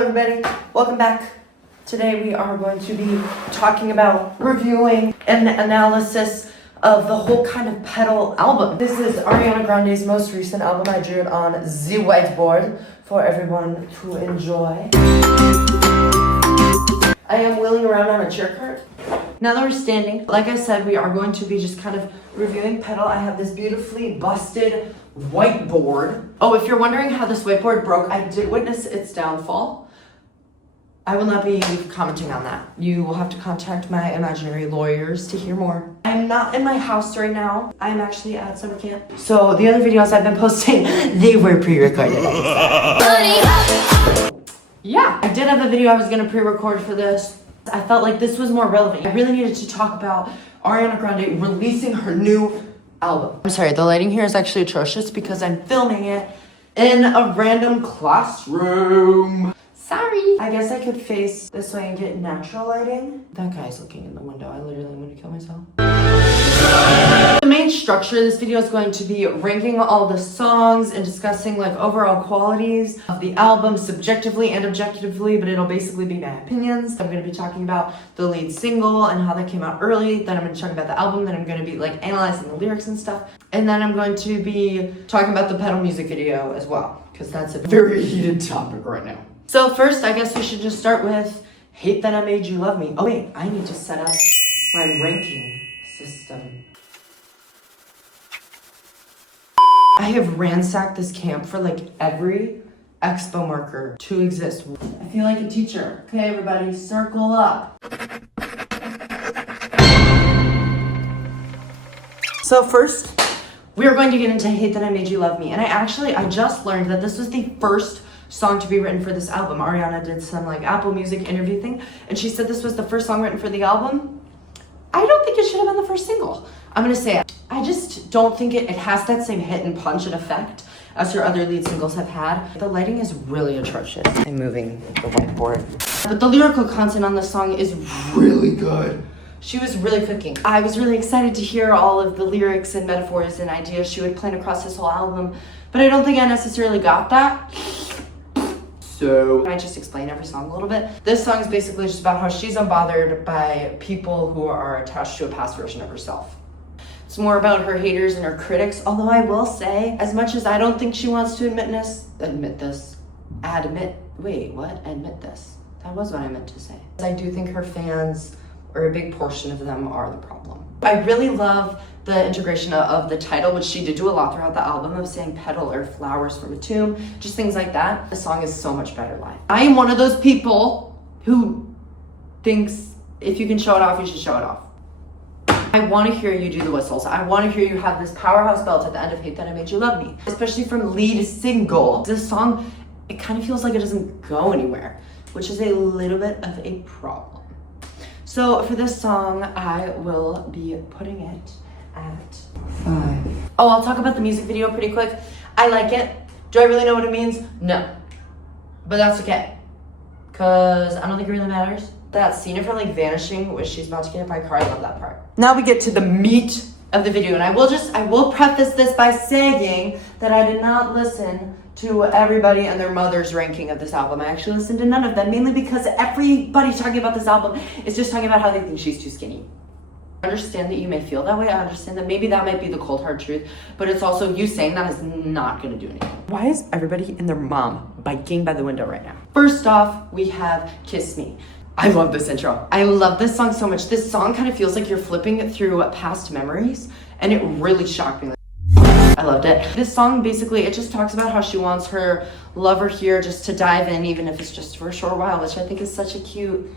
Hello everybody, welcome back. Today we are going to be talking about reviewing and analysis of the whole kind of Petal album. This is Ariana Grande's most recent album. I drew it on the whiteboard for everyone to enjoy. I am wheeling around on a chair cart. Now that we're standing, like I said, we are going to be just kind of reviewing Petal. I have this beautifully busted whiteboard. Oh, if you're wondering how this whiteboard broke, I did witness its downfall. I will not be commenting on that. You will have to contact my imaginary lawyers to hear more. I'm not in my house right now. I'm actually at summer camp. So the other videos I've been posting, they were pre-recorded. Yeah, I did have a video I was gonna pre-record for this. I felt like this was more relevant. I really needed to talk about Ariana Grande releasing her new album. I'm sorry, the lighting here is actually atrocious because I'm filming it in a random classroom. Sorry. I guess I could face this way and get natural lighting. That guy's looking in the window. I literally am gonna kill myself. The main structure of this video is going to be ranking all the songs and discussing like overall qualities of the album subjectively and objectively, but it'll basically be my opinions. I'm going to be talking about the lead single and how that came out early. Then I'm going to talk about the album. Then I'm going to be like analyzing the lyrics and stuff. And then I'm going to be talking about the Petal music video as well, because that's a very heated topic right now. So first, I guess we should just start with Hate That I Made You Love Me. Oh wait, I need to set up my ranking system. I have ransacked this camp for like every expo marker to exist. I feel like a teacher. Okay, everybody, circle up. So first, we are going to get into Hate That I Made You Love Me. And I just learned that this was the first song to be written for this album. Ariana did some like Apple Music interview thing, and she said this was the first song written for the album. I don't think it should have been the first single. I'm gonna say it. I just don't think it has that same hit and punch and effect as her other lead singles have had. The lighting is really atrocious. I'm moving the whiteboard. But the lyrical content on the song is really good. She was really cooking. I was really excited to hear all of the lyrics and metaphors and ideas she would plan across this whole album, but I don't think I necessarily got that. So, can I just explain every song a little bit? This song is basically just about how she's unbothered by people who are attached to a past version of herself. It's more about her haters and her critics, although I will say, as much as I don't think she wants to admit this. That was what I meant to say. I do think her fans, or a big portion of them, are the problem. I really love the integration of the title, which she did do a lot throughout the album, of saying petal or flowers from a tomb, just things like that. The song is so much better live. I am one of those people who thinks if you can show it off, you should show it off. I want to hear you do the whistles. I want to hear you have this powerhouse belt at the end of Hate That I Made You Love Me, especially from lead single. This song, it kind of feels like it doesn't go anywhere, which is a little bit of a problem. So for this song, I will be putting it at 5. Oh, I'll talk about the music video pretty quick. I like it. Do I really know what it means? No. But that's okay, because I don't think it really matters. That scene of her like vanishing when she's about to get hit by a car, I love that part. Now we get to the meat of the video, and I will preface this by saying that I did not listen to everybody and their mother's ranking of this album. I actually listened to none of them, mainly because everybody talking about this album is just talking about how they think she's too skinny. I understand that you may feel that way. I understand that maybe that might be the cold hard truth, but it's also you saying that is not gonna do anything. Why is everybody and their mom biking by the window right now? First off, we have Kiss Me. I love this intro. I love this song so much. This song kind of feels like you're flipping through past memories, and it really shocked me. I loved it. This song, basically, it just talks about how she wants her lover here just to dive in, even if it's just for a short while, which I think is such a cute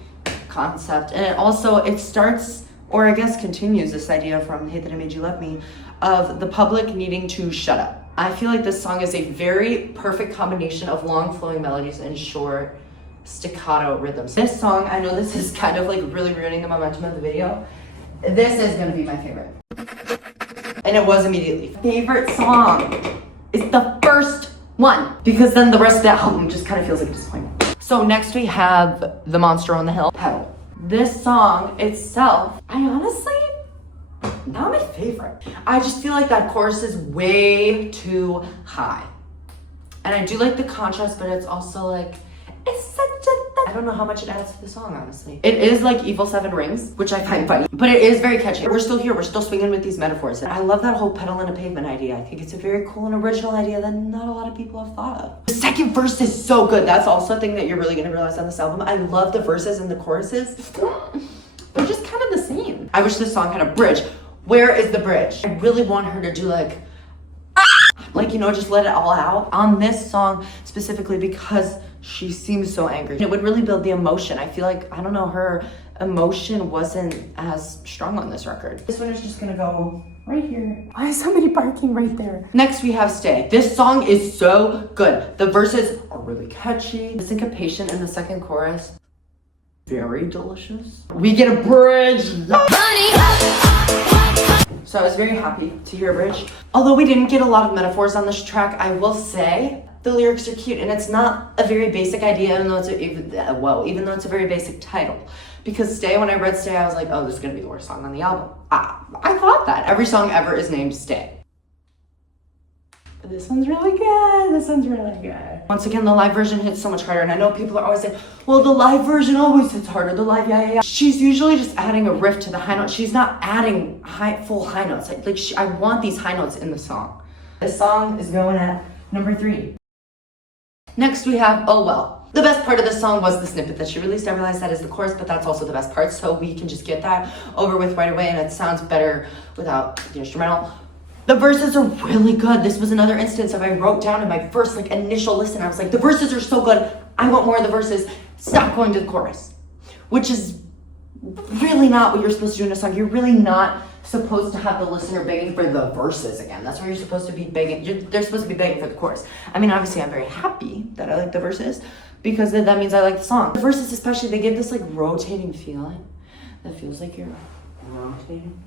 concept. And it starts, or I guess continues, this idea from Hate That I Made You Love Me, of the public needing to shut up. I feel like this song is a very perfect combination of long flowing melodies and short staccato rhythms. This song, I know this is kind of like really ruining the momentum of the video. This is gonna be my favorite. And it was immediately. Favorite song is the first one, because then the rest of the album just kind of feels like a disappointment. So next we have The Monster on the Hill, Petal. This song itself, I honestly, not my favorite. I just feel like that chorus is way too high. And I do like the contrast, but it's also like, It's such a... I don't know how much it adds to the song, honestly. It is like Evil Seven Rings, which I find funny, but it is very catchy. We're still here. We're still swinging with these metaphors. And I love that whole petal in a pavement idea. I think it's a very cool and original idea that not a lot of people have thought of. The second verse is so good. That's also a thing that you're really going to realize on this album. I love the verses and the choruses. They're just kind of the same. I wish this song had a bridge. Where is the bridge? I really want her to do like, you know, just let it all out on this song specifically because she seems so angry. It would really build the emotion. I feel like, I don't know, her emotion wasn't as strong on this record. This one is just gonna go right here. Why is somebody barking right there? Next we have Stay. This song is so good. The verses are really catchy. The syncopation in the second chorus, very delicious. We get a bridge. So I was very happy to hear a bridge. Although we didn't get a lot of metaphors on this track, I will say the lyrics are cute and it's not a very basic idea, even though it's even though it's a very basic title. Because Stay, when I read Stay, I was like, oh, this is gonna be the worst song on the album. I thought that. Every song ever is named Stay. But this one's really good. This one's really good. Once again, the live version hits so much harder. And I know people are always saying, well, the live version always hits harder. The live, yeah. She's usually just adding a riff to the high note. She's not adding full high notes. I want these high notes in the song. This song is going at number 3. Next we have Oh Well. The best part of this song was the snippet that she released. I realize that is the chorus, but that's also the best part. So we can just get that over with right away and it sounds better without the instrumental. The verses are really good. This was another instance of I wrote down in my first initial listen, I was like, the verses are so good. I want more of the verses. Stop going to the chorus. Which is really not what you're supposed to do in a song. You're really not supposed to have the listener begging for the verses again. That's where you're supposed to be begging. They're supposed to be begging for the chorus. I mean, obviously I'm very happy that I like the verses because that means I like the song. The verses especially, they give this rotating feeling that feels like you're rotating.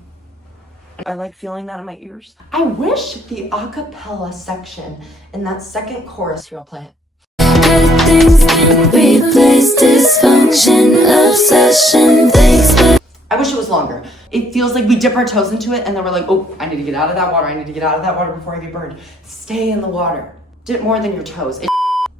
I like feeling that in my ears. I wish the a cappella section in that second chorus, here I'll play it. Good things can replace dysfunction, obsession, things. I wish it was longer. It feels like we dip our toes into it and then we're like, oh, I need to get out of that water. I need to get out of that water before I get burned. Stay in the water. Dip more than your toes.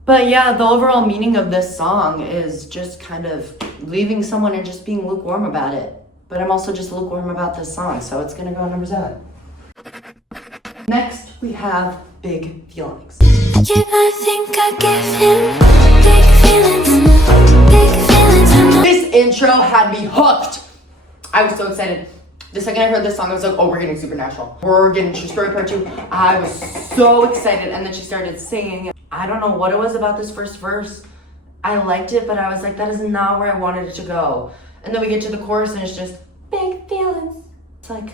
But yeah, the overall meaning of this song is just kind of leaving someone and just being lukewarm about it. But I'm also just lukewarm about this song, so it's gonna go on number 7. Next, we have Big Feelings. Yeah, I think I give him big feelings. This intro had me hooked. I was so excited. The second I heard this song, I was like, oh, we're getting Supernatural. We're getting True Story Part 2. I was so excited, and then she started singing. I don't know what it was about this first verse. I liked it, but I was like, that is not where I wanted it to go. And then we get to the chorus and it's just big feelings. It's like,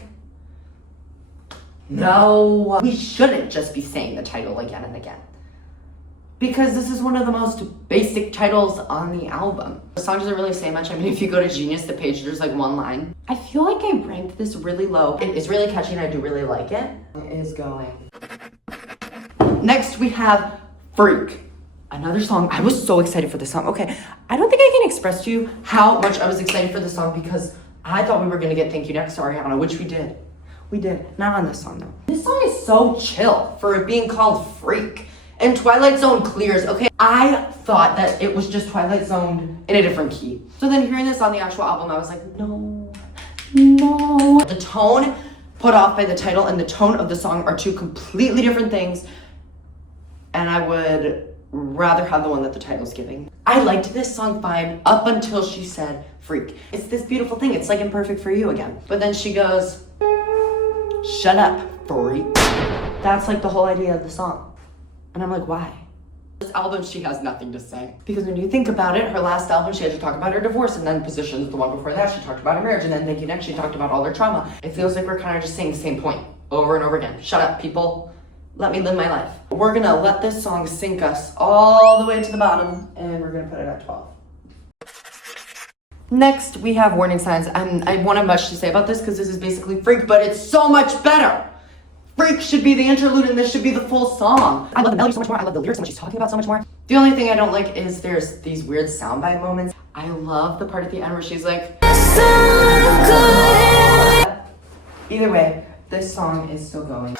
no, we shouldn't just be saying the title again and again. Because this is one of the most basic titles on the album. The song doesn't really say much. I mean, if you go to Genius, the page, there's one line. I feel like I ranked this really low. It is really catchy and I do really like it. It is going. Next we have Freak. Another song. I was so excited for this song. Okay, I don't think I can express to you how much I was excited for this song because I thought we were gonna get Thank You Next to Ariana, which we did. We did. Not on this song though. This song is so chill for it being called Freak. And Twilight Zone clears. Okay, I thought that it was just Twilight Zone in a different key. So then hearing this on the actual album, I was like, no. The tone put off by the title and the tone of the song are 2 completely different things. And I would rather have the one that the title's giving. I liked this song fine up until she said freak. It's this beautiful thing. It's like Imperfect for You again. But then she goes, shut up, freak. That's the whole idea of the song. And I'm like, why? This album, she has nothing to say. Because when you think about it, her last album, she had to talk about her divorce, and then Positions, the one before that, she talked about her marriage, and then Thank You Next, she talked about all her trauma. It feels like we're kind of just saying the same point over and over again. Shut up, people. Let me live my life. We're gonna let this song sink us all the way to the bottom, and we're gonna put it at 12. Next, we have Warning Signs. I won't have much to say about this because this is basically Freak, but it's so much better. Freak should be the interlude and this should be the full song. I love the melody so much more. I love the lyrics so much. She's talking about so much more. The only thing I don't like is there's these weird soundbite moments. I love the part at the end where she's like, either way, this song is still going.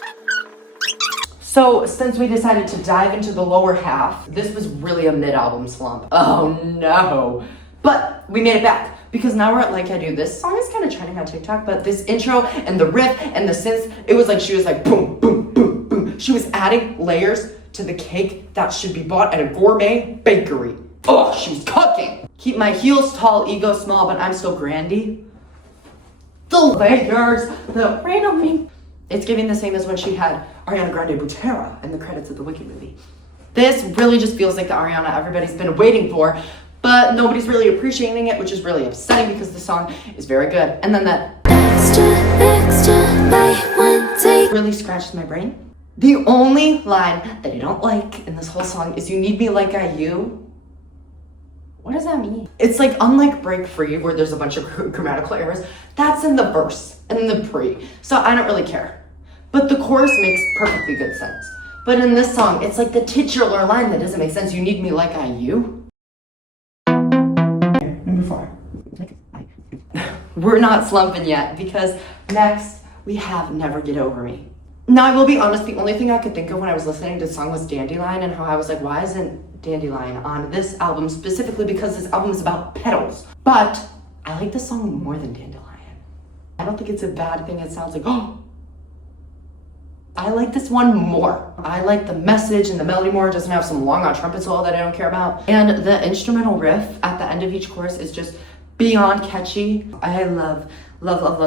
So since we decided to dive into the lower half, this was really a mid-album slump. Oh no. But we made it back because now we're at Like I Do. This song is kind of trending on TikTok, but this intro and the riff and the synths, it was like she was like boom, boom, boom, boom. She was adding layers to the cake that should be bought at a gourmet bakery. Oh, she was cooking. Keep my heels tall, ego small, but I'm still grandy. The layers, the rain on me. It's giving the same as when she had Ariana Grande Butera in the credits of the Wicked movie. This really just feels like the Ariana everybody's been waiting for, but nobody's really appreciating it, which is really upsetting because the song is very good. And then that extra, buy one, take really scratched my brain. The only line that I don't like in this whole song is "You need me like I you." What does that mean? It's like, unlike Break Free, where there's a bunch of grammatical errors, that's in the verse and in the pre. So I don't really care. But the chorus makes perfectly good sense. But in this song, it's like the titular line that doesn't make sense. You need me like I you. Number 4. We're not slumping yet because next we have Never Get Over Me. Now, I will be honest, the only thing I could think of when I was listening to the song was Dandelion, and how I was like, why isn't Dandelion on this album, specifically because this album is about petals? But I like this song more than Dandelion. I don't think it's a bad thing. It sounds like, oh, I like this one more. I like the message and the melody more. It doesn't have some long on trumpet solo that I don't care about. And the instrumental riff at the end of each chorus is just beyond catchy. I love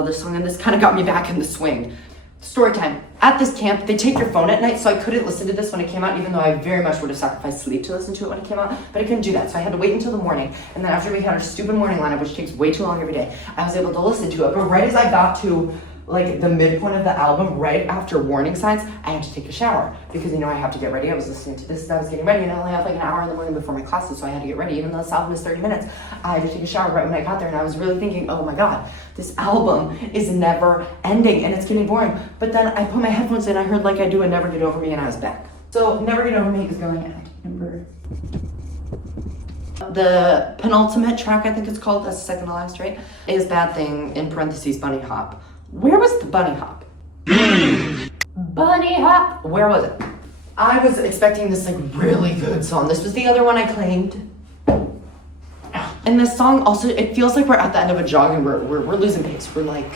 this song, and this kind of got me back in the swing. Story time. At this camp, they take your phone at night, so I couldn't listen to this when it came out, even though I very much would have sacrificed sleep to listen to it when it came out, but I couldn't do that, so I had to wait until the morning. And then after we had our stupid morning lineup, which takes way too long every day, I was able to listen to it. But right as I got to like the midpoint of the album, right after warning signs, I had to take a shower because, you know, I have to get ready. I was listening to this and I was getting ready, and I only have like an hour in the morning before my classes, so I had to get ready. Even though this album is 30 minutes, I had to take a shower right when I got there, and I was really thinking, oh my God, this album is never ending and it's getting boring. But then I put my headphones in, I heard Like I Do and Never Get Over Me, and I was back. So Never Get Over Me is going at number... The penultimate track, I think it's called, that's the second to last, right? Is Bad Thing, in parentheses, Bunny Hop. Where was the bunny hop? Bunny hop! Where was it? I was expecting this like really good song. This was the other one I claimed. And this song also, it feels like we're at the end of a jog and we're losing pace. We're like,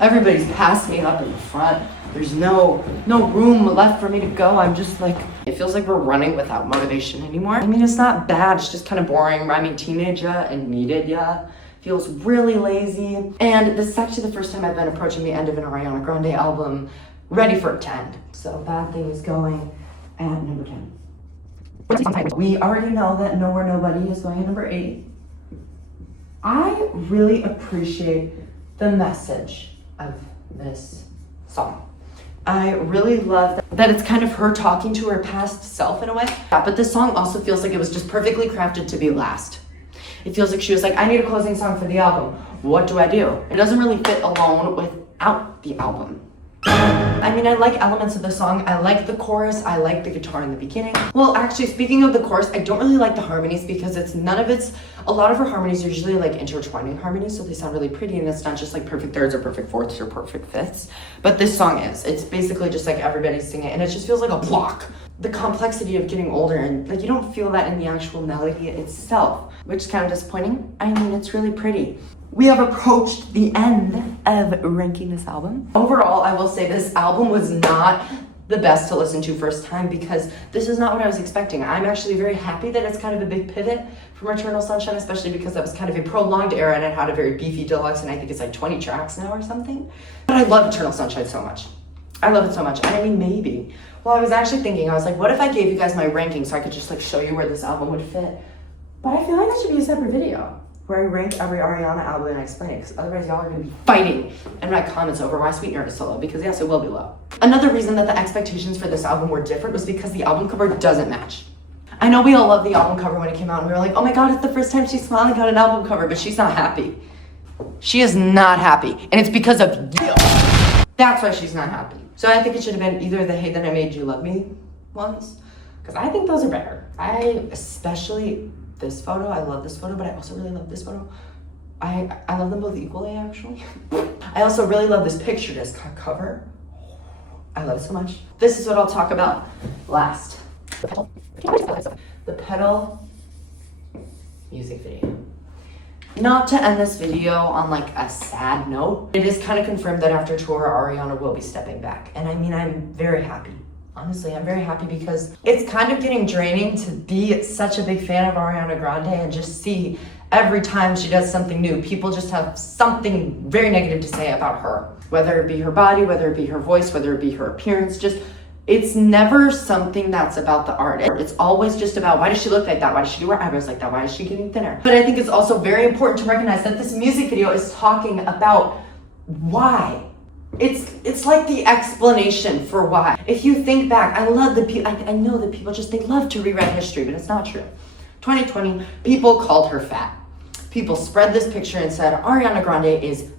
everybody's passed me up in the front. There's no room left for me to go. I'm just like, it feels like we're running without motivation anymore. I mean, it's not bad. It's just kind of boring. Rhyming teenage ya and needed ya. Feels really lazy. And this is actually the first time I've been approaching the end of an Ariana Grande album ready for it to end. So Bad Thing is going at number 10. We already know that Nowhere Nobody is going at number 8. I really appreciate the message of this song. I really love that it's kind of her talking to her past self in a way. But this song also feels like it was just perfectly crafted to be last. It feels like she was like, I need a closing song for the album. What do I do? It doesn't really fit alone without the album. I mean, I like elements of the song. I like the chorus. I like the guitar in the beginning. Well, actually, speaking of the chorus, I don't really like the harmonies because a lot of her harmonies are usually like intertwining harmonies, so they sound really pretty, and it's not just like perfect thirds or perfect fourths or perfect fifths. But this song is. It's basically just like everybody's singing, and it just feels like a block. The complexity of getting older, and like you don't feel that in the actual melody itself, which is kind of disappointing. I mean, it's really pretty. We have approached the end of ranking this album. Overall, I will say this album was not the best to listen to first time because this is not what I was expecting. I'm actually very happy that it's kind of a big pivot from Eternal Sunshine, especially because that was kind of a prolonged era and it had a very beefy deluxe, and I think it's like 20 tracks now or something. But I love Eternal Sunshine so much. I love it so much. And I mean, maybe. Well, I was actually thinking, I was like, what if I gave you guys my ranking so I could just like show you where this album would fit? But I feel like that should be a separate video where I rank every Ariana album and I explain it, because otherwise y'all are gonna be fighting in my comments over why Sweetener is so low, because yes, it will be low. Another reason that the expectations for this album were different was because the album cover doesn't match. I know we all loved the album cover when it came out, and we were like, oh my God, it's the first time she's smiling on an album cover, but she's not happy. She is not happy, and it's because of you. That's why she's not happy. So I think it should have been either the Hey Then I Made You Love Me ones, because I think those are better. Especially this photo, I love this photo, but I also really love this photo. I love them both equally, actually. I also really love this picture disc cover. I love it so much. This is what I'll talk about last. The Petal music video. Not to end this video on like a sad note, it is kind of confirmed that after tour, Ariana will be stepping back. And I mean, I'm very happy. Honestly, I'm very happy because it's kind of getting draining to be such a big fan of Ariana Grande and just see every time she does something new, people just have something very negative to say about her. Whether it be her body, whether it be her voice, whether it be her appearance, just it's never something that's about the art. It's always just about why does she look like that? Why does she do her eyebrows like that? Why is she getting thinner? But I think it's also very important to recognize that this music video is talking about why. It's like the explanation for why. If you think back, I love the people, I know that people just, they love to rewrite history, but it's not true. 2020, people called her fat. People spread this picture and said, Ariana Grande is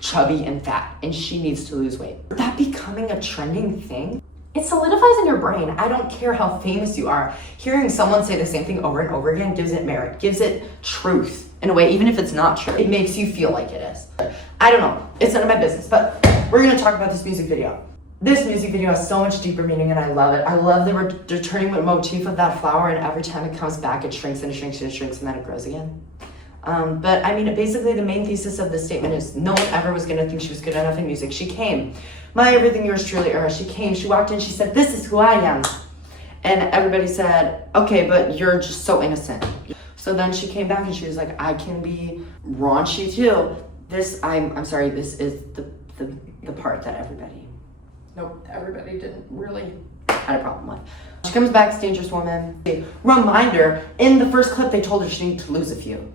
chubby and fat and she needs to lose weight. That becoming a trending thing, it solidifies in your brain. I don't care how famous you are. Hearing someone say the same thing over and over again gives it merit, gives it truth in a way, even if it's not true. It makes you feel like it is. I don't know. It's none of my business, but we're gonna talk about this music video. This music video has so much deeper meaning and I love it. I love the returning motif of that flower, and every time it comes back, it shrinks and it shrinks and it shrinks and then it grows again. But I mean, basically the main thesis of this statement is no one ever was gonna think she was good enough in music. She came. My everything yours truly era. She came, she walked in, she said, this is who I am. And everybody said, okay, but you're just so innocent. So then she came back and she was like, I can be raunchy too. I'm sorry, this is the part that everybody didn't really had a problem with. She comes back, dangerous woman. Reminder, in the first clip they told her she needed to lose a few.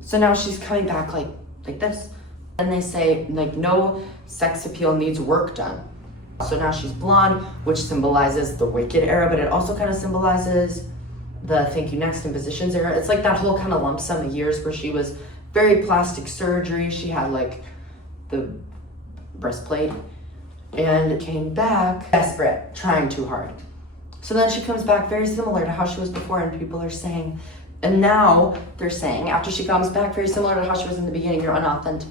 So now she's coming back like this. And they say like no sex appeal needs work done. So now she's blonde, which symbolizes the Wicked era, but it also kind of symbolizes the Thank You Next Impositions era. It's like that whole kind of lump sum of years where she was very plastic surgery. She had like the breastplate and came back desperate, trying too hard. So then she comes back very similar to how she was before, and people are saying, and now they're saying after she comes back very similar to how she was in the beginning, you're unauthentic.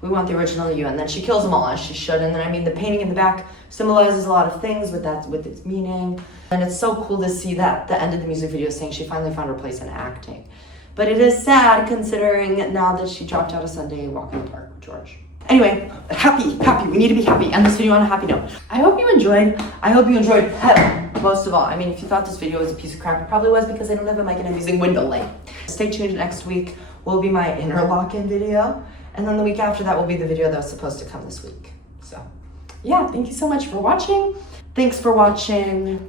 We want the original you. And then she kills them all as she should. And then I mean the painting in the back symbolizes a lot of things with its meaning. And it's so cool to see that the end of the music video saying she finally found her place in acting. But it is sad considering now that she dropped out of Sunday Walk in the Park with George. Anyway, happy. We need to be happy. End this video on a happy note. I hope you enjoyed Petal, most of all. I mean, if you thought this video was a piece of crap, it probably was because I don't have a mic and I'm using window light. Stay tuned. Next week will be my interlocking video. And then the week after that will be the video that was supposed to come this week. So, yeah, thank you so much for watching. Thanks for watching.